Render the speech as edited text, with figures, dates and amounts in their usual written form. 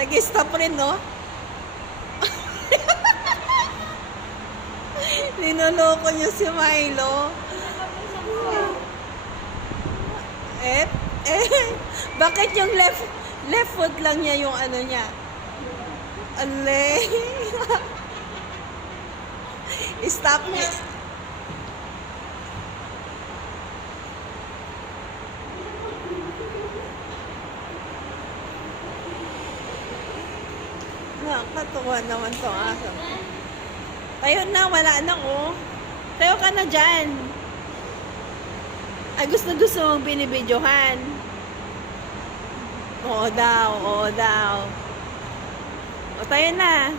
Nag-stop rin, no? Ninoloko niyo si Milo. Eh, bakit yung left foot lang niya yung ano niya? Ale. Stop niya. Nakakatuwa naman tong aso. Tayo na, wala na oh. Tayo ka na dyan. Ay, gusto mong binibidyohan. Oo daw, oo daw. O, tayo na.